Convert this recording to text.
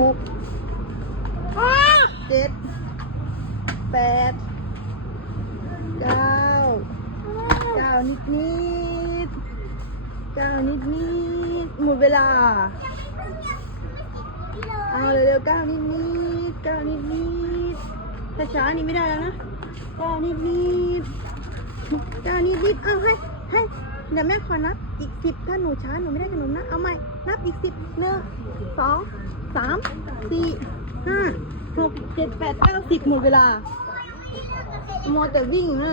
6 7 8 9 นิดหมดเวลาเอาเร็วๆ9 นิดช้าๆนี่ไม่ได้แล้วนะ9 นิดเอาให้เดี๋ยวแม่ขอนับอีก10ถ้าหนูช้าหนูไม่ได้ขนมนะเอาใหม่นับอีก10 1 2 3 4 5 6 7 8 9 10หมดเวลามัวแต่วิ่งนะ